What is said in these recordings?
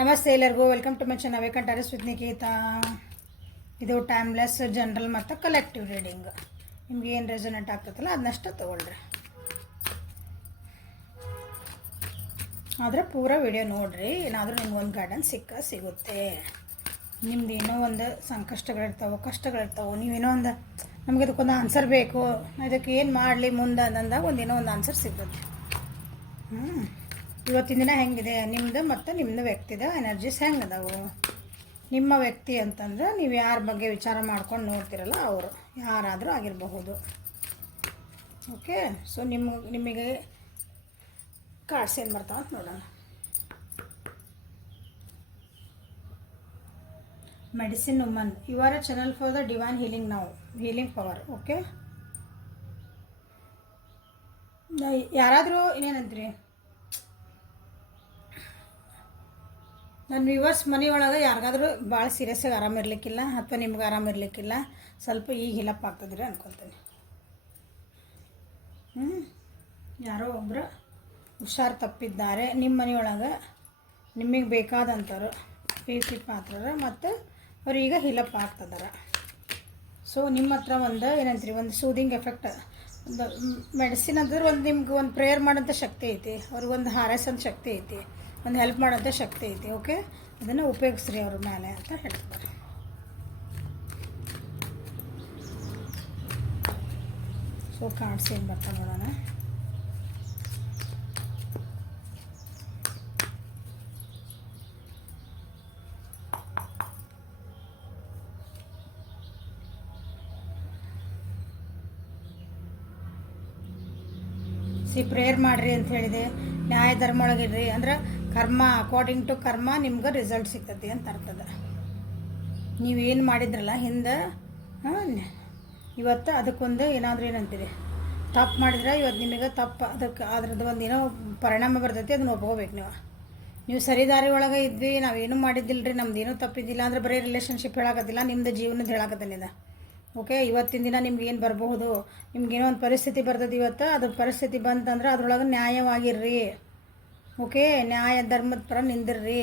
ನಮಸ್ತೆ ಎಲ್ಲರಿಗೂ welcome to my channel awaken tarots with Niketa. ಇದು ಟೈಮ್ಲೆಸ್ ಜನರಲ್ ಮತ್ತು ಕಲೆಕ್ಟಿವ್ ರೀಡಿಂಗ್. ನಿಮ್ಗೆ ಏನು ರೆಸೊನೇಟ್ ಆಗ್ತದಲ್ಲ ಅದನ್ನಷ್ಟು ತೊಗೊಳ್ರಿ. ಆದರೆ ಪೂರ ವಿಡಿಯೋ ನೋಡಿರಿ, ಏನಾದರೂ ನಿಮ್ಗೆ ಒಂದು ಗೈಡೆನ್ಸ್ ಸಿಗುತ್ತೆ. ನಿಮ್ದು ಏನೋ ಒಂದು ಸಂಕಷ್ಟಗಳಿರ್ತಾವೆ, ಕಷ್ಟಗಳಿರ್ತಾವೆ, ನೀವೇನೋ ಒಂದು ನಮಗೆ ಅದಕ್ಕೊಂದು ಆನ್ಸರ್ ಬೇಕು, ಇದಕ್ಕೆ ಏನು ಮಾಡಲಿ ಮುಂದೆ ಅಂದಾಗ ಒಂದೇನೋ ಒಂದು ಆನ್ಸರ್ ಸಿಗ್ತದೆ. ಇವತ್ತಿನ ದಿನ ಹೆಂಗಿದೆ ನಿಮ್ಮದು ಮತ್ತು ನಿಮ್ಮದು ವ್ಯಕ್ತಿದ ಎನರ್ಜೀಸ್ ಹೆಂಗೆ ಅದಾವು. ನಿಮ್ಮ ವ್ಯಕ್ತಿ ಅಂತಂದ್ರೆ ನೀವು ಯಾರ ಬಗ್ಗೆ ವಿಚಾರ ಮಾಡ್ಕೊಂಡು ನೋಡ್ತಿರಲ್ಲ ಅವರು ಯಾರಾದರೂ ಆಗಿರಬಹುದು. ಓಕೆ, ಸೊ ನಿಮಗೆ ಕಾರ್ಡ್ಸ್ ಏನು ಬರ್ತಾವ ಅಂತ ನೋಡೋಣ. Medicine woman, you are a channel for the divine healing now, healing power. Okay, ಯಾರಾದರೂ ಇನ್ನೇನಂತೀರಿ, ನನ್ನ ವ್ಯೂವರ್ಸ್ ಮನೆ ಒಳಗೆ ಯಾರಿಗಾದ್ರೂ ಭಾಳ ಸೀರಿಯಸ್ಸಾಗಿ ಆರಾಮಿರ್ಲಿಕ್ಕಿಲ್ಲ ಅಥವಾ ನಿಮ್ಗೆ ಆರಾಮಿರ್ಲಿಕ್ಕಿಲ್ಲ, ಸ್ವಲ್ಪ ಈಗ ಹಿಲಪ್ ಆಗ್ತದ್ರಿ ಅನ್ಕೊತೀನಿ. ಯಾರೋ ಒಬ್ಬರು ಹುಷಾರು ತಪ್ಪಿದ್ದಾರೆ ನಿಮ್ಮ ಮನೆಯೊಳಗೆ, ನಿಮಗೆ ಬೇಕಾದಂಥವ್ರು ಪ್ರೀತಿ ಪಾತ್ರರ ಮತ್ತು ಅವ್ರೀಗ ಹಿಲಪ್ ಆಗ್ತದಾರ. ಸೊ ನಿಮ್ಮ ಹತ್ರ ಒಂದು ಏನಂತೀರಿ, ಒಂದು ಸೂದಿಂಗ್ ಎಫೆಕ್ಟ್, ಒಂದು ಮೆಡಿಸಿನ್ ಅಂತಂದ್ರೆ ಒಂದು ನಿಮ್ಗೆ ಒಂದು ಪ್ರೇಯರ್ ಮಾಡೋಂಥ ಶಕ್ತಿ ಐತಿ, ಅವ್ರಿಗೊಂದು ಹಾರೈಸೋಂಥ ಶಕ್ತಿ ಐತಿ, ಒಂದು ಹೆಲ್ಪ್ ಮಾಡೋಂಥ ಶಕ್ತಿ ಐತಿ. ಓಕೆ, ಅದನ್ನು ಉಪಯೋಗಿಸ್ರಿ ಅವ್ರ ಮೇಲೆ ಅಂತ ಹೇಳ್ತಾರೆ. ಸೊ ಕಾರ್ಡ್ಸ್ ಏನು ಬರ್ತಾ ನೋಡೋಣ. ಪ್ರೇಯರ್ ಮಾಡಿರಿ ಅಂತ ಹೇಳಿದೆ, ನ್ಯಾಯ ಧರ್ಮ ಒಳಗಿಡ್ರಿ ಅಂದ್ರೆ ಕರ್ಮ, ಅಕಾರ್ಡಿಂಗ್ ಟು ಕರ್ಮ ನಿಮ್ಗೆ ರಿಸಲ್ಟ್ ಸಿಗ್ತದೆ ಅಂತ ಅರ್ಥದ. ನೀವೇನು ಮಾಡಿದ್ರಲ್ಲ ಹಿಂದೆ, ಇವತ್ತು ಅದಕ್ಕೊಂದು ಏನಾದರೂ ಏನಂತೀರಿ ತಪ್ಪು ಮಾಡಿದ್ರೆ ಇವತ್ತು ನಿಮಗೆ ತಪ್ಪು, ಅದಕ್ಕೆ ಅದ್ರದ್ದು ಒಂದು ಏನೋ ಪರಿಣಾಮ ಬರ್ತೈತಿ, ಅದನ್ನ ಒಪ್ಕೋಬೇಕು. ನೀವು ಸರಿದಾರಿ ಒಳಗೆ ಇದ್ವಿ, ನಾವೇನು ಮಾಡಿದ್ದಿಲ್ಲ ರೀ, ನಮ್ದು ಏನೂ ತಪ್ಪಿದ್ದಿಲ್ಲ ಅಂದರೆ ಬರೀ ರಿಲೇಷನ್ಶಿಪ್ ಹೇಳಾಕತ್ತಿಲ್ಲ, ನಿಮ್ಮದು ಜೀವನದ ಹೇಳಾಕತ್ತೇನಿದೆ. ಓಕೆ, ಇವತ್ತಿನ ದಿನ ನಿಮ್ಗೆ ಏನು ಬರಬಹುದು, ನಿಮ್ಗೇನೋ ಒಂದು ಪರಿಸ್ಥಿತಿ ಬರ್ತದೆ ಇವತ್ತು, ಅದು ಪರಿಸ್ಥಿತಿ ಬಂತಂದ್ರೆ ಅದ್ರೊಳಗೆ ನ್ಯಾಯವಾಗಿರ್ರಿ. ಓಕೆ, ನ್ಯಾಯ ಧರ್ಮದ ಪರ ನಿಂದಿರ್ರಿ.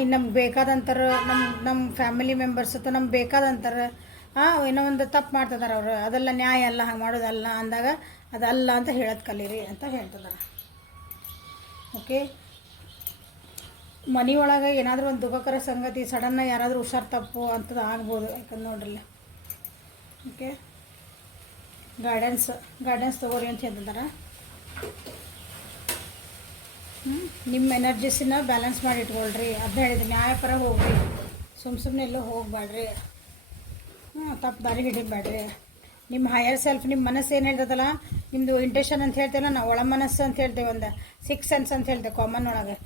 ಇನ್ನು ನಮ್ಗೆ ಬೇಕಾದಂಥವ್ರು, ನಮ್ಮ ಫ್ಯಾಮಿಲಿ ಮೆಂಬರ್ಸ್ ಅಥವಾ ನಮ್ಗೆ ಬೇಕಾದಂಥವ್ರು ಏನೋ ಒಂದು ತಪ್ಪು ಮಾಡ್ತಿದಾರೆ ಅವರು, ಅದೆಲ್ಲ ನ್ಯಾಯ ಅಲ್ಲ, ಹಂಗೆ ಮಾಡೋದಲ್ಲ ಅಂದಾಗ ಅದಲ್ಲ ಅಂತ ಹೇಳೋದು ಕಲೀರಿ ಅಂತ ಹೇಳ್ತಿದ್ದಾರೆ. ಓಕೆ, ಮನೆಯೊಳಗೆ ಏನಾದರೂ ಒಂದು ದುಃಖಕರ ಸಂಗತಿ ಸಡನ್ನಾಗಿ ಯಾರಾದರೂ ಹುಷಾರು ತಪ್ಪು ಅಂಥದ್ದು ಆಗ್ಬೋದು. ಯಾಕಂದ್ರೆ ನೋಡ್ರಿ, ಓಕೆ, ಗೈಡೆನ್ಸ್ ತೊಗೋರಿ ಅಂತ ಹೇಳ್ತಿದ್ದಾರೆ. ನಿಮ್ಮ ಎನರ್ಜೀಸನ್ನ ಬ್ಯಾಲೆನ್ಸ್ ಮಾಡಿ ಇಟ್ಕೊಳ್ರಿ. ಅದನ್ನ ಹೇಳಿದ್ರಿ, ನ್ಯಾಯಪರ ಹೋಗ್ರಿ, ಸುಮ್ಮನೆ ಎಲ್ಲೂ ಹೋಗಬೇಡ್ರಿ, ತಪ್ಪು ದಾರಿ ಹಿಡಿಬೇಡ್ರಿ. ನಿಮ್ಮ ಹೈಯರ್ ಸೆಲ್ಫ್, ನಿಮ್ಮ ಮನಸ್ಸು ಏನು ಹೇಳ್ತದಲ್ಲ, ನಿಮ್ಮದು ಇಂಟೆನ್ಷನ್ ಅಂತ ಹೇಳ್ತೇವೆ ನಾವು, ಒಳ ಮನಸ್ಸು ಅಂತ ಹೇಳ್ತೇವೆ, ಒಂದು 6 ಸೆನ್ಸ್ ಅಂತ ಹೇಳ್ತೇವೆ ಕಾಮನ್ ಒಳಗೆ.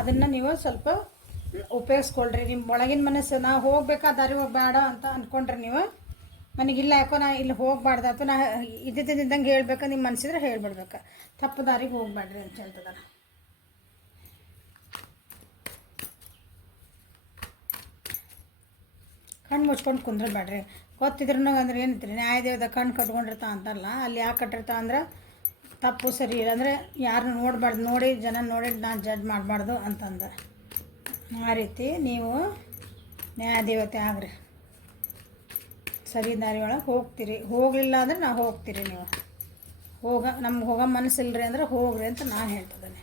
ಅದನ್ನು ನೀವು ಸ್ವಲ್ಪ ಉಪಯೋಗಿಸ್ಕೊಳ್ರಿ. ನಿಮ್ಮ ಒಳಗಿನ ಮನಸ್ಸು, ನಾ ಹೋಗ್ಬೇಕಾ ದಾರಿ ಹೋಗ್ಬೇಡ ಅಂತ ಅಂದ್ಕೊಂಡ್ರಿ ನೀವು, ನನಗಿಲ್ಲ ಯಾಕೋ ನಾ ಇಲ್ಲಿ ಹೋಗ್ಬಾರ್ದು ಅಥವಾ ನಾ ಇದ್ದಂಗೆ ಹೇಳ್ಬೇಕು ನಿಮ್ಮ ಮನಸ್ಸಿದ್ರೆ ಹೇಳ್ಬಿಡ್ಬೇಕು, ತಪ್ಪು ದಾರಿಗೆ ಹೋಗ್ಬೇಡ್ರಿ ಅಂತ ಹೇಳ್ತದಾರ. ಕಣ್ಣು ಮುಚ್ಕೊಂಡು ಕುಂದ್ರಬೇಡ್ರಿ. ಗೊತ್ತಿದ್ರೂ ಅಂದ್ರೆ ಏನಂತೀರಿ, ನ್ಯಾಯದೇವದ ಕಣ್ಣು ಕಟ್ಕೊಂಡಿರ್ತಾ ಅಂತಲ್ಲ, ಅಲ್ಲಿ ಯಾಕೆ ಕಟ್ಟಿರ್ತಾ ಅಂದ್ರೆ ತಪ್ಪು ಸರಿ ಇಲ್ಲ ಅಂದರೆ ಯಾರನ್ನ ನೋಡಬಾರ್ದು, ನೋಡಿ ಜನ ನೋಡಿ ನಾನು ಜಡ್ಜ್ ಮಾಡಬಾರ್ದು ಅಂತಂದು. ಆ ರೀತಿ ನೀವು ನ್ಯಾಯದೇವತೆ ಆಗ್ರಿ, ಸರಿ ದಾರಿ ಒಳಗೆ ಹೋಗ್ತೀರಿ. ಹೋಗಲಿಲ್ಲ ಅಂದ್ರೆ ನಾವು ಹೋಗ್ತೀರಿ, ನೀವು ನಮ್ಗೆ ಹೋಗೋ ಮನಸ್ಸಿಲ್ರಿ ಅಂದ್ರೆ ಹೋಗ್ರಿ ಅಂತ ನಾನು ಹೇಳ್ತಿದ್ದೇನೆ.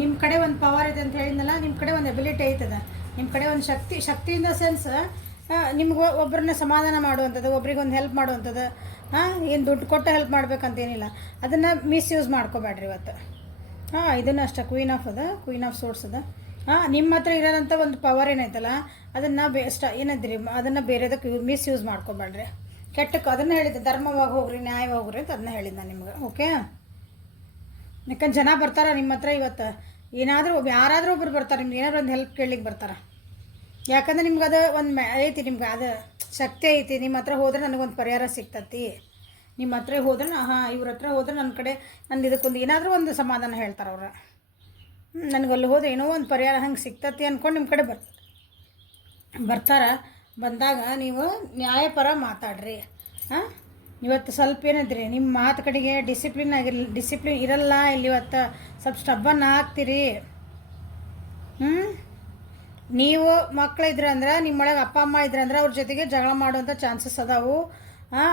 ನಿಮ್ಮ ಕಡೆ ಒಂದು ಪವರ್ ಇದೆ ಅಂತ ಹೇಳಿದ್ನಲ್ಲ, ನಿಮ್ಮ ಕಡೆ ಒಂದು ಎಬಿಲಿಟಿ ಐತದ, ನಿಮ್ಮ ಕಡೆ ಒಂದು ಶಕ್ತಿ ಇನ್ ದ ಸೆನ್ಸ್ ನಿಮ್ಗೆ ಒಬ್ಬರನ್ನ ಸಮಾಧಾನ ಮಾಡುವಂಥದ್ದು, ಒಬ್ರಿಗೆ ಒಂದು ಹೆಲ್ಪ್ ಮಾಡುವಂಥದ್ದು. ಏನು ದುಡ್ಡು ಕೊಟ್ಟು ಹೆಲ್ಪ್ ಮಾಡ್ಬೇಕಂತೇನಿಲ್ಲ, ಅದನ್ನು ಮಿಸ್ಯೂಸ್ ಮಾಡ್ಕೋಬೇಡ್ರಿ ಇವತ್ತು. ಇದನ್ನು ಅಷ್ಟೇ ಕ್ವೀನ್ ಆಫ್ ಸೋರ್ಸ್ ಅದ. ನಿಮ್ಮ ಹತ್ರ ಇರೋಂಥ ಒಂದು ಪವರ್ ಏನೈತಲ್ಲ, ಅದನ್ನು ಏನಂತೀರಿ, ಅದನ್ನು ಬೇರೆದಕ್ಕೆ ಮಿಸ್ಯೂಸ್ ಮಾಡ್ಕೋಬೇಡ್ರಿ. ಕೆಟ್ಟಕ್ಕೆ ಅದನ್ನು ಹೇಳಿದ್ದೆ, ಧರ್ಮವಾಗಿ ಹೋಗ್ರಿ, ನ್ಯಾಯವಾಗಿ ಹೋಗ್ರಿ ಅಂತ ಅದನ್ನ ಹೇಳಿದ್ದು ನಾನು ನಿಮ್ಗೆ. ಓಕೆ, ಯಾಕಂದ್ರೆ ಜನ ಬರ್ತಾರೆ ನಿಮ್ಮ ಹತ್ರ ಇವತ್ತು, ಏನಾದರೂ ಯಾರಾದರೂ ಒಬ್ರು ಬರ್ತಾರೆ, ನಿಮ್ಗೆ ಏನಾದ್ರು ಒಂದು ಹೆಲ್ಪ್ ಕೇಳಲಿಕ್ಕೆ ಬರ್ತಾರೆ. ಯಾಕಂದ್ರೆ ನಿಮ್ಗೆ ಅದು ಒಂದು ಐತಿ, ನಿಮ್ಗೆ ಅದು ಶಕ್ತಿ ಐತಿ. ನಿಮ್ಮ ಹತ್ರ ಹೋದ್ರೆ ನನಗೊಂದು ಪರಿಹಾರ ಸಿಗ್ತತಿ, ನಿಮ್ಮ ಹತ್ರ ಹೋದ್ರೆ ಇವ್ರ ಹತ್ರ ಹೋದ್ರೆ ನನ್ನ ಕಡೆ ನಂದು ಇದಕ್ಕೊಂದು ಏನಾದರೂ ಒಂದು ಸಮಾಧಾನ ಹೇಳ್ತಾರೆ ಅವ್ರು. ನನಗಲ್ಲಿ ಹೋದ್ರೆ ಏನೋ ಒಂದು ಪರಿಹಾರ ಹಂಗೆ ಸಿಗ್ತತಿ ಅಂದ್ಕೊಂಡು ನಿಮ್ಮ ಕಡೆ ಬರ್ತಾರೆ. ಬಂದಾಗ ನೀವು ನ್ಯಾಯಪರ ಮಾತಾಡ್ರಿ. ಹಾಂ, ಇವತ್ತು ಸ್ವಲ್ಪ ಏನಿದ್ರಿ ನಿಮ್ಮ ಮಾತು ಕಡೆಗೆ ಡಿಸಿಪ್ಲಿನ್ ಇರಲ್ಲ ಇಲ್ಲಿ. ಇವತ್ತು ಸ್ವಲ್ಪ ಸ್ಟಬ್ಬನ್ನು ಹಾಕ್ತೀರಿ. ನೀವು ಮಕ್ಕಳಿದ್ರೆ ಅಂದ್ರೆ ನಿಮ್ಮೊಳಗೆ ಅಪ್ಪ ಅಮ್ಮ ಇದ್ರೆ ಅಂದ್ರೆ ಅವ್ರ ಜೊತೆಗೆ ಜಗಳ ಮಾಡುವಂಥ ಚಾನ್ಸಸ್ ಅದಾವು.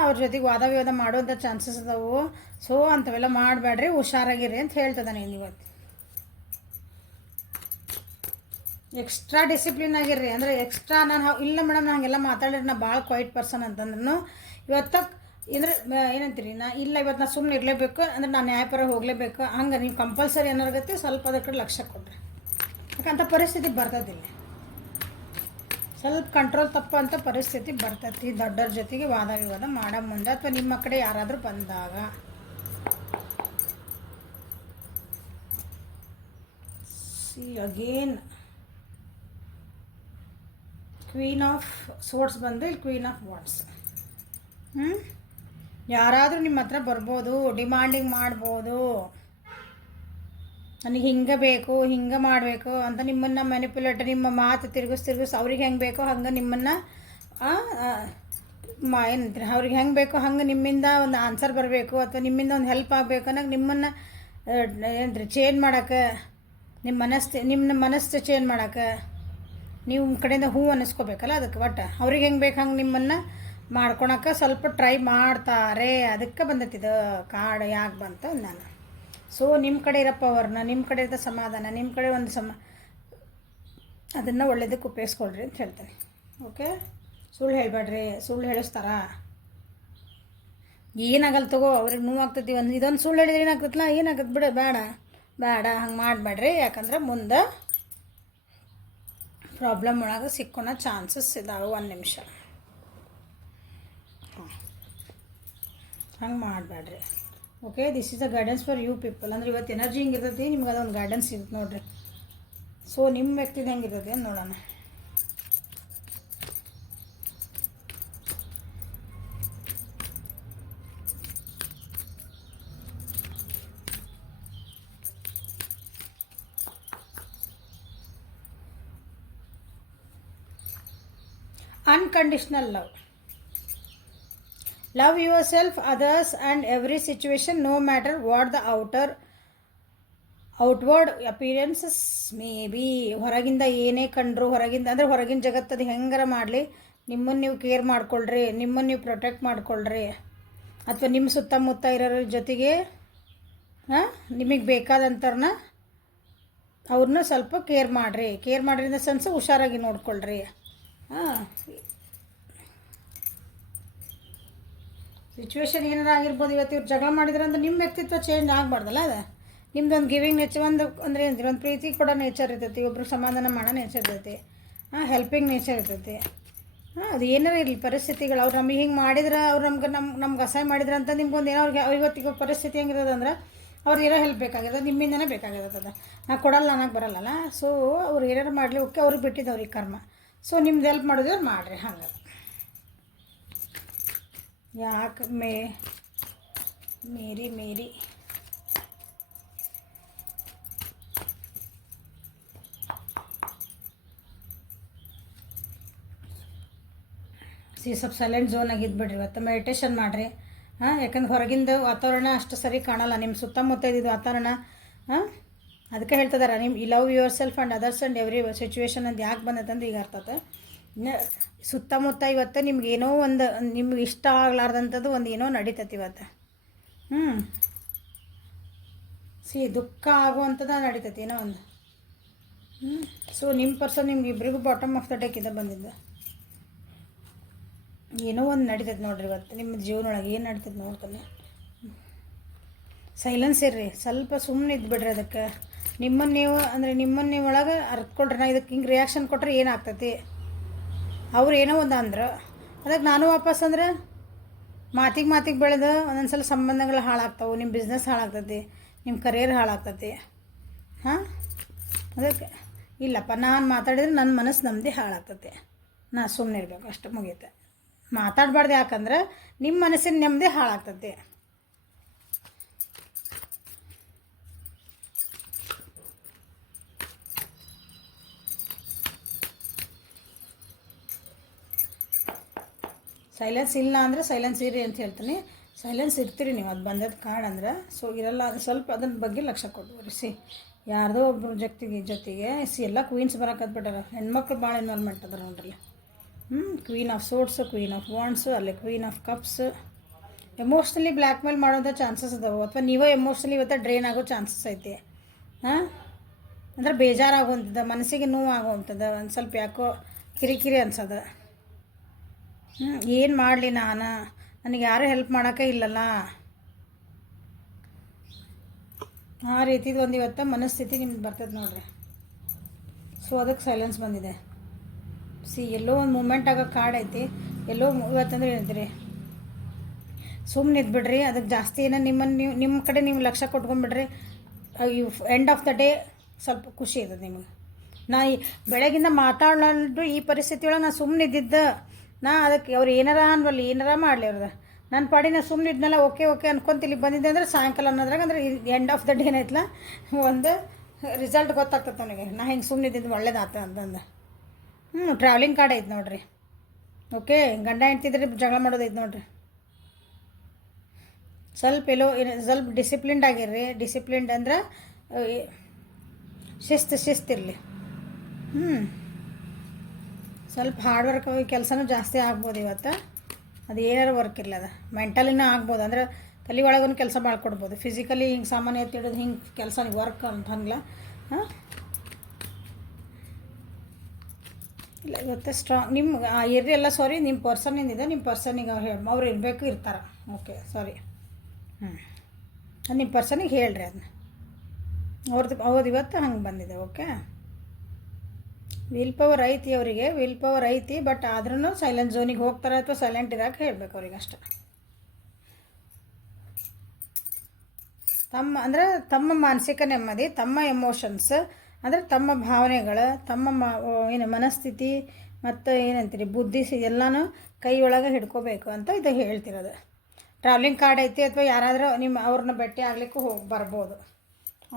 ಅವ್ರ ಜೊತೆಗೆ ವಾದ ವಿವಾದ ಮಾಡುವಂಥ ಚಾನ್ಸಸ್ ಅದಾವು. ಸೊ ಅಂಥವೆಲ್ಲ ಮಾಡಬೇಡ್ರಿ, ಹುಷಾರಾಗಿರಿ ಅಂತ ಹೇಳ್ತದೆ ನೀನು ಇವತ್ತು. ಎಕ್ಸ್ಟ್ರಾ ಡಿಸಿಪ್ಲಿನ್ ಆಗಿರ್ರಿ. ಅಂದರೆ ಎಕ್ಸ್ಟ್ರಾ ನಾನು ಇಲ್ಲ ಮೇಡಮ್ ನಾನು ಹಾಗೆಲ್ಲ ಮಾತಾಡಿರಿ, ನಾ ಭಾಳ ಕ್ವೈಟ್ ಪರ್ಸನ್ ಅಂತಂದ್ರೂ ಇವತ್ತು ಅಂದರೆ ಏನಂತೀರಿ, ಇಲ್ಲ ಇವತ್ತು ನಾನು ಸುಮ್ಮನೆ ಇರಲೇಬೇಕು ಅಂದರೆ ನಾನು ನ್ಯಾಯಪರ ಹೋಗಲೇಬೇಕು. ಹಂಗೆ ನೀವು ಕಂಪಲ್ಸರಿ ಏನಾಗುತ್ತೆ ಸ್ವಲ್ಪ ಅದರ ಕಡೆ ಲಕ್ಷ್ಯ ಕೊಡ್ರಿ. ಯಾಕಂತ ಪರಿಸ್ಥಿತಿ ಬರ್ತದಿಲ್ಲ, ಸ್ವಲ್ಪ ಕಂಟ್ರೋಲ್ ತಪ್ಪು ಅಂತ ಪರಿಸ್ಥಿತಿ ಬರ್ತೈತಿ. ದೊಡ್ಡವ್ರ ಜೊತೆಗೆ ವಾದ ವಿವಾದ ಮಾಡೋ ಮುಂದೆ ಅಥವಾ ನಿಮ್ಮ ಕಡೆ ಯಾರಾದರೂ ಬಂದಾಗ. See again queen of swords ಬಂದು ಇಲ್ಲಿ ಕ್ವೀನ್ ಆಫ್ ವಾಂಡ್ಸ್. ಯಾರಾದರೂ ನಿಮ್ಮ ಹತ್ರ ಬರ್ಬೋದು, ಡಿಮಾಂಡಿಂಗ್ ಮಾಡ್ಬೋದು, ನನಗೆ ಹಿಂಗೆ ಬೇಕು ಹಿಂಗೆ ಮಾಡಬೇಕು ಅಂತ ನಿಮ್ಮನ್ನು ಮ್ಯಾನಿಪ್ಯುಲೇಟ್, ನಿಮ್ಮ ಮಾತು ತಿರುಗಿಸ್ ಅವ್ರಿಗೆ ಹೆಂಗೆ ಬೇಕೋ ಹಂಗೆ ನಿಮ್ಮನ್ನು ಏನಂತೀರಿ ಅವ್ರಿಗೆ ಹೆಂಗೆ ಬೇಕೋ ಹಂಗೆ ನಿಮ್ಮಿಂದ ಒಂದು ಆನ್ಸರ್ ಬರಬೇಕು ಅಥವಾ ನಿಮ್ಮಿಂದ ಒಂದು ಹೆಲ್ಪ್ ಆಗಬೇಕು ಅನ್ನೋಕೆ ನಿಮ್ಮನ್ನು ಏನಂತೀರಿ ಚೇಂಜ್ ಮಾಡೋಕ್ಕೆ, ನಿಮ್ಮ ಮನಸ್ಸು ಚೇಂಜ್ ಮಾಡೋಕ್ಕೆ ನೀವು ಕಡೆಯಿಂದ ಹೂ ಅನ್ನಿಸ್ಕೋಬೇಕಲ್ಲ. ಅದಕ್ಕೆ ಒಟ್ಟು ಅವ್ರಿಗೆ ಹೆಂಗೆ ಬೇಕು ಹಂಗೆ ನಿಮ್ಮನ್ನು ಮಾಡ್ಕೊಳಕ್ಕೆ ಸ್ವಲ್ಪ ಟ್ರೈ ಮಾಡ್ತಾರೆ. ಅದಕ್ಕೆ ಬಂದತ್ತಿದ್ದು ಕಾರ್ಡ್ ಯಾಕೆ ಬಂತು ನಾನು. ಸೊ ನಿಮ್ಮ ಕಡೆ ಇರೋ ಪವರ್ನ, ನಿಮ್ಮ ಕಡೆ ಇರೋ ಸಮಾಧಾನ, ನಿಮ್ಮ ಕಡೆ ಒಂದು ಅದನ್ನು ಒಳ್ಳೇದಕ್ಕೆ ಉಪಯೋಗಿಸ್ಕೊಳ್ರಿ ಅಂತ ಹೇಳ್ತೇನೆ. ಓಕೆ, ಸುಳ್ಳು ಹೇಳಬೇಡ್ರಿ. ಸುಳ್ಳು ಹೇಳಿಸ್ತಾರ ಏನಾಗಲ್ಲ ತಗೋ, ಅವ್ರಿಗೆ ನೋವಾಗ್ತೈತಿ. ಇದೊಂದು ಸುಳ್ಳು ಹೇಳಿದ್ರೆ ಏನಾಗ್ತೈತಲ್ಲ, ಏನಾಗತ್ತೆ ಬಿಡು, ಬೇಡ ಹಂಗೆ ಮಾಡಬೇಡ್ರಿ. ಯಾಕಂದ್ರೆ ಮುಂದೆ ಪ್ರಾಬ್ಲಮ್ ಒಳಗೆ ಸಿಕ್ಕೊಳೋ ಚಾನ್ಸಸ್ ಇದಾವೆ. ಒಂದು ನಿಮಿಷ, ಹಂಗೆ ಮಾಡಬೇಡ್ರಿ. Okay, this is a guidance for you people. ಅಂದ್ರೆ ಇವತ್ತು ಎನರ್ಜಿ ಹಿಂಗಿರ್ತೈತಿ, ನಿಮ್ಗೆ ಅದೊಂದು ಗೈಡೆನ್ಸ್ ಇರುತ್ತೆ ನೋಡಿರಿ. ಸೊ ನಿಮ್ಮ ವ್ಯಕ್ತಿದು ಹೆಂಗಿರ್ತೈತಿ ಅಂತ ನೋಡೋಣ. Unconditional love. Love yourself, others and every situation, no matter what the outward appearances may be. ಹೊರಗಿಂದ ಏನೇ ಕಂಡ್ರು, ಹೊರಗಿಂದ ಅಂದರೆ ಹೊರಗಿನ ಜಗತ್ತದು ಹೆಂಗಾರ ಮಾಡಲಿ, ನಿಮ್ಮನ್ನು ನೀವು ಕೇರ್ ಮಾಡ್ಕೊಳ್ರಿ, ನಿಮ್ಮನ್ನು ನೀವು ಪ್ರೊಟೆಕ್ಟ್ ಮಾಡ್ಕೊಳ್ರಿ. ಅಥವಾ ನಿಮ್ಮ ಸುತ್ತಮುತ್ತ ಇರೋರ ಜೊತೆಗೆ ನಿಮಗೆ ಬೇಕಾದಂಥವ್ರನ್ನ ಅವ್ರನ್ನ ಸ್ವಲ್ಪ ಕೇರ್ ಮಾಡಿರಿ. ಕೇರ್ ಮಾಡಿರಿ ಇನ್ ದ ಸೆನ್ಸ್ ಹುಷಾರಾಗಿ ನೋಡ್ಕೊಳ್ರಿ. ಸಿಚುವೇಶನ್ ಏನಾರು ಆಗಿರ್ಬೋದು. ಇವತ್ತು ಇವ್ರು ಜಗಳ ಮಾಡಿದ್ರೆ ಅಂದ್ರೆ ನಿಮ್ಮ ವ್ಯಕ್ತಿತ್ವ ಚೇಂಜ್ ಆಗಬಾರ್ದಲ್ಲ. ಅದು ನಿಮ್ದೊಂದು ಗಿವಿಂಗ್ ನೇಚರ್, ಒಂದು ಅಂದರೆ ಏನಂತೀರಿ, ಒಂದು ಪ್ರೀತಿ ಕೊಡೋ ನೇಚರ್ ಇರ್ತೈತಿ, ಒಬ್ರು ಸಮಾಧಾನ ಮಾಡೋ ನೇಚರ್ ಇರ್ತೈತಿ, ಹೆಲ್ಪಿಂಗ್ ನೇಚರ್ ಇರ್ತೈತಿ. ಅದು ಏನಾರು ಇರಲಿ ಪರಿಸ್ಥಿತಿಗಳು, ಅವ್ರು ನಮಗೆ ಹಿಂಗೆ ಮಾಡಿದ್ರೆ, ಅವ್ರು ನಮ್ಗೆ ಅಸಹ್ಯ ಮಾಡಿದ್ರೆ ಅಂತ ನಿಮ್ಗೊಂದು ಏನೋ ಅವ್ರಿಗೆ ಇವತ್ತಿಗೆ ಪರಿಸ್ಥಿತಿ ಹೆಂಗಿರೋದಂದ್ರೆ ಅವ್ರಿಗೆ ಏನೋ ಹೆಲ್ಪ್ ಬೇಕಾಗಿರೋದು, ನಿಮ್ಮಿಂದನೇ ಬೇಕಾಗಿರೋದು. ನಾ ಕೊಡಲ್ಲ ಅನ್ನೋಕೆ ಬರಲ್ಲಲ್ಲ. ಸೊ ಅವ್ರು ಏನಾರು ಮಾಡಲಿ, ಓಕೆ, ಅವ್ರಿಗೆ ಬಿಟ್ಟಿದ್ದು ಅವ್ರಿಗೆ ಕರ್ಮ. ಸೊ ನಿಮ್ದು ಹೆಲ್ಪ್ ಮಾಡಿದ್ರೆ ಮಾಡಿರಿ. ಹಂಗೆ ಯಾಕೆ ಮೇರಿ ಸ್ವಲ್ಪ ಸೈಲೆಂಟ್ ಝೋನ್ ಆಗಿದ್ಬಿಡ್ರಿ. ಇವತ್ತು ಮೆಡಿಟೇಷನ್ ಮಾಡಿರಿ. ಯಾಕಂದ್ರೆ ಹೊರಗಿಂದ ವಾತಾವರಣ ಅಷ್ಟು ಸರಿ ಕಾಣಲ್ಲ, ನಿಮ್ಮ ಸುತ್ತಮುತ್ತ ಇದ್ದಿದ್ದು ವಾತಾವರಣ. ಅದಕ್ಕೆ ಹೇಳ್ತಿದಾರೆ, ನಿಮ್ಮ love your self and others and every situation ಅಂತ ಯಾಕೆ ಬಂದೈತಂದ್ರೆ ಈಗ ಅರ್ಥತೆ. ಸುತ್ತಮುತ್ತ ಇವತ್ತು ನಿಮ್ಗೆ ಏನೋ ಒಂದು ನಿಮ್ಗೆ ಇಷ್ಟ ಆಗ್ಲಾರ್ದಂಥದ್ದು ಒಂದು ಏನೋ ನಡೀತೈತಿ ಇವತ್ತು. ದುಃಖ ಆಗುವಂಥದ್ದು ನಡೀತೈತಿ ಏನೋ ಒಂದು. ಸೊ ನಿಮ್ಮ ಪರ್ಸನ್ ನಿಮ್ಗೆ ಇಬ್ಬರಿಗೂ ಬಾಟಮ್ ಆಫ್ ದ ಡೆಕ್ ಇದೆ ಬಂದಿದ್ದು. ಏನೋ ಒಂದು ನಡೀತೈತೆ ನೋಡ್ರಿ ಇವತ್ತು ನಿಮ್ಮ ಜೀವನೊಳಗೆ. ಏನು ನಡೀತೈತೆ ನೋಡ್ತಾನೆ. ಸೈಲೆನ್ಸ್ ಇರ್ರಿ, ಸ್ವಲ್ಪ ಸುಮ್ಮನೆ ಇದ್ಬಿಡ್ರಿ. ಅದಕ್ಕೆ ನಿಮ್ಮನ್ನು ನೀವು ಒಳಗೆ ಅರ್ತ್ಕೊಳ್ರಿ. ನಾ ಇದಕ್ಕೆ ಹಿಂಗೆ ರಿಯಾಕ್ಷನ್ ಕೊಟ್ರೆ ಏನಾಗ್ತೈತಿ, ಅವ್ರು ಏನೋ ಒಂದು ಅಂದ್ರೆ ಅದಕ್ಕೆ ನಾನು ವಾಪಸ್ ಅಂದ್ರೆ ಮಾತಿಗೆ ಬೆಳೆದು ಒಂದೊಂದು ಸಲ ಸಂಬಂಧಗಳು ಹಾಳಾಗ್ತಾವೆ, ನಿಮ್ಮ ಬಿಸ್ನೆಸ್ ಹಾಳಾಗ್ತೈತಿ, ನಿಮ್ಮ ಕರಿಯರ್ ಹಾಳಾಗ್ತೈತಿ. ಅದಕ್ಕೆ ಇಲ್ಲಪ್ಪ, ನಾನು ಮಾತಾಡಿದ್ರೆ ನನ್ನ ಮನಸ್ಸು ನಮ್ಮದೇ ಹಾಳಾಗ್ತೈತಿ, ನಾ ಸುಮ್ಮನೆ ಇರಬೇಕು, ಅಷ್ಟು ಮುಗಿಯುತ್ತೆ. ಮಾತಾಡಬಾರ್ದು, ಯಾಕಂದ್ರೆ ನಿಮ್ಮ ಮನಸ್ಸಿನ ನೆಮ್ಮದಿ ಹಾಳಾಗ್ತೈತಿ. ಸೈಲೆನ್ಸ್ ಇಲ್ಲ ಅಂದರೆ ಸೈಲೆನ್ಸ್ ಇರಿ ಅಂತ ಹೇಳ್ತೀನಿ. ಸೈಲೆನ್ಸ್ ಇರ್ತೀರಿ ನೀವು, ಅದು ಬಂದದ್ದು ಕಾರ್ಡ್ ಅಂದ್ರೆ. ಸೊ ಇರಲ್ಲ, ಸ್ವಲ್ಪ ಅದನ್ನ ಬಗ್ಗೆ ಲಕ್ಷ ಕೊಟ್ಟು ಸಿ ಯಾರ್ದೋ ಒಬ್ಬರ ಜೊತೆಗೆ ಎಲ್ಲ ಕ್ವೀನ್ಸ್ ಬರೋಕತ್ಬಿಟ್ಟಾರ. ಹೆಣ್ಮಕ್ಳು ಭಾಳ ಇನ್ವಾಲ್ವ್ಮೆಂಟ್ ಅದಾರ ನೋಡ್ರಿ. Queen of swords, queen of wands, ಅಲ್ಲಿ queen of cups. Emotionally blackmail ಮಾಡೋಂಥ ಚಾನ್ಸಸ್ ಅದಾವೆ, ಅಥವಾ ನೀವೇ ಎಮೋಷ್ನಲಿ ಇವತ್ತು ಡ್ರೈನ್ ಆಗೋ ಚಾನ್ಸಸ್ ಐತಿ. ಅಂದ್ರೆ ಬೇಜಾರಾಗುವಂಥದ್ದು, ಮನಸ್ಸಿಗೆ ನೋವು ಆಗುವಂಥದ್ದು, ಒಂದು ಸ್ವಲ್ಪ ಯಾಕೋ ಕಿರಿಕಿರಿ ಅನ್ಸೋದು. ಏನು ಮಾಡಲಿ ನನಗೆ ಯಾರೂ ಹೆಲ್ಪ್ ಮಾಡೋಕ್ಕೆ ಇಲ್ಲಲ್ಲ, ಆ ರೀತಿದು ಒಂದು ಇವತ್ತು ಮನಸ್ಥಿತಿ ನಿಮ್ಗೆ ಬರ್ತದೆ ನೋಡ್ರಿ. ಸೊ ಅದಕ್ಕೆ ಸೈಲೆನ್ಸ್ ಬಂದಿದೆ. ಎಲ್ಲೋ ಒಂದು ಮೂಮೆಂಟ್ ಆಗೋ ಕಾರ್ಡ್ ಐತಿ, ಎಲ್ಲೋ ಇವತ್ತಂದ್ರೆ ಏನಂತೀರಿ, ಸುಮ್ಮನೆ ಇದ್ಬಿಡ್ರಿ. ಅದಕ್ಕೆ ಜಾಸ್ತಿ ಏನೋ ನಿಮ್ಮ ಕಡೆ ನೀವು ಲಕ್ಷ್ಯ ಕೊಟ್ಕೊಂಡ್ಬಿಡ್ರಿ. ಎಂಡ್ ಆಫ್ ದ ಡೇ ಸ್ವಲ್ಪ ಖುಷಿ ಇರ್ತದೆ ನಿಮಗೆ. ಬೆಳಗಿಂದ ಮಾತಾಡಲು ಈ ಪರಿಸ್ಥಿತಿ ಒಳಗೆ ನಾನು ಸುಮ್ಮನೆ ಇದ್ದಿದ್ದೆ. ಅದಕ್ಕೆ ಅವ್ರು ಏನಾರ ಅನ್ವಲ್ಲಿ ಏನಾರ ಮಾಡಲಿ ಅವ್ರದ್ದು, ನನ್ನ ಪಾಡಿನ ಸುಮ್ಮನೆ ಇದ್ನಲ್ಲ, ಓಕೆ ಅನ್ಕೊಂತ ಇಲ್ಲಿ ಬಂದಿದ್ದೆ ಅಂದ್ರೆ ಸಾಯಂಕಾಲ ಅನ್ನೋದ್ರಾಗ ಅಂದ್ರೆ ಎಂಡ್ ಆಫ್ ದ ಡೇ ಏನೈತಲ್ಲ ಒಂದು ರಿಸಲ್ಟ್ ಗೊತ್ತಾಗ್ತದೆ ನನಗೆ. ಹಿಂಗೆ ಸುಮ್ಮನೆ ಇದ್ದಿದ್ದು ಒಳ್ಳೇದಾಗ್ತದೆ ಅಂತಂದು. ಟ್ರಾವೆಲಿಂಗ್ ಕಾರ್ಡ್ ಐತೆ ನೋಡ್ರಿ. ಓಕೆ, ಗಂಡ ಹೆಂಡ್ತಿದ್ರೆ ಜಗಳ ಮಾಡೋದೈತೆ ನೋಡ್ರಿ. ಸ್ವಲ್ಪ ಡಿಸಿಪ್ಲಿನ್ಡ್ ಆಗಿರ್ರಿ. ಡಿಸಿಪ್ಲಿನ್ಡ್ ಅಂದ್ರೆ ಶಿಸ್ತಿರಲಿ. ಸ್ವಲ್ಪ ಹಾರ್ಡ್ ವರ್ಕ್ ಕೆಲಸನೂ ಜಾಸ್ತಿ ಆಗ್ಬೋದು ಇವತ್ತು. ಅದು ಏನಾರು ವರ್ಕ್ ಇರಲ್ಲ, ಅದು ಮೆಂಟಲಿನೂ ಆಗ್ಬೋದು. ಅಂದ್ರೆ ತಲೆ ಒಳಗೂ ಕೆಲಸ ಮಾಡ್ಕೊಡ್ಬೋದು. ಫಿಸಿಕಲಿ ಹಿಂಗೆ ಸಾಮಾನ್ಯ ಎತ್ತಿಡೋದು ಹಿಂಗೆ ಕೆಲಸ ವರ್ಕ್ ಅಂತ ಹಂಗಿಲ್ಲ. ಇಲ್ಲ ಇವತ್ತು ಸ್ಟ್ರಾಂಗ್ ನಿಮ್ಗೆ ಇರ್ರಿ ಎಲ್ಲ. ಸಾರಿ, ನಿಮ್ಮ ಪರ್ಸನ್ ಏನಿದೆ ನಿಮ್ಮ ಪರ್ಸನಿಗೆ ಅವ್ರು ಇರಬೇಕು, ಇರ್ತಾರೆ. ಓಕೆ, ಸಾರಿ. ನಿಮ್ಮ ಪರ್ಸನಿಗೆ ಹೇಳ್ರಿ ಅದನ್ನ. ಅವ್ರದ್ದು ಇವತ್ತು ಹಂಗೆ ಬಂದಿದೆ. ಓಕೆ, ವಿಲ್ ಪವರ್ ಐತಿ ಅವರಿಗೆ, ವಿಲ್ ಪವರ್ ಐತಿ. ಬಟ್ ಆದ್ರೂ ಸೈಲೆಂಟ್ ಝೋನಿಗೆ ಹೋಗ್ತಾರೆ ಅಥವಾ ಸೈಲೆಂಟ್ ಇರೋಕೆ ಹೇಳ್ಬೇಕು ಅವ್ರಿಗೆ ಅಷ್ಟೆ. ತಮ್ಮ ಮಾನಸಿಕ ನೆಮ್ಮದಿ, ತಮ್ಮ ಎಮೋಷನ್ಸ್ ಅಂದರೆ ತಮ್ಮ ಭಾವನೆಗಳು, ತಮ್ಮ ಮನಸ್ಥಿತಿ ಮತ್ತು ಏನಂತೀರಿ ಬುದ್ಧಿ ಎಲ್ಲನೂ ಕೈ ಒಳಗೆ ಹಿಡ್ಕೋಬೇಕು ಅಂತ ಇದು ಹೇಳ್ತಿರೋದು. ಟ್ರಾವೆಲಿಂಗ್ ಕಾರ್ಡ್ ಐತಿ, ಅಥವಾ ಯಾರಾದರೂ ಅವ್ರನ್ನ ಭೇಟಿ ಆಗ್ಲಿಕ್ಕೆ ಬರ್ಬೋದು.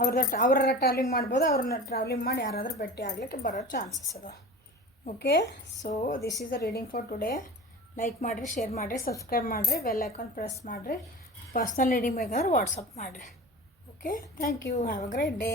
ಅವ್ರ ಟ್ರಾವೆಲಿಂಗ್ ಮಾಡ್ಬೋದು, ಅವ್ರನ್ನ ಟ್ರಾವೆಲಿಂಗ್ ಮಾಡಿ ಯಾರಾದರೂ ಭೇಟಿ ಆಗಲಿಕ್ಕೆ ಬರೋ ಚಾನ್ಸಸ್ ಅದ. Okay, so this is the reading for today. Like ಮಾಡಿರಿ, ಶೇರ್ ಮಾಡಿರಿ, ಸಬ್ಸ್ಕ್ರೈಬ್ ಮಾಡಿರಿ, ಬೆಲ್ ಐಕಾನ್ ಪ್ರೆಸ್ ಮಾಡಿರಿ. ಪರ್ಸ್ನಲ್ ರೀಡಿಂಗ್ ಬೇಕಾದ್ರೆ ವಾಟ್ಸಪ್ ಮಾಡಿರಿ. Okay, thank you. Have a great day.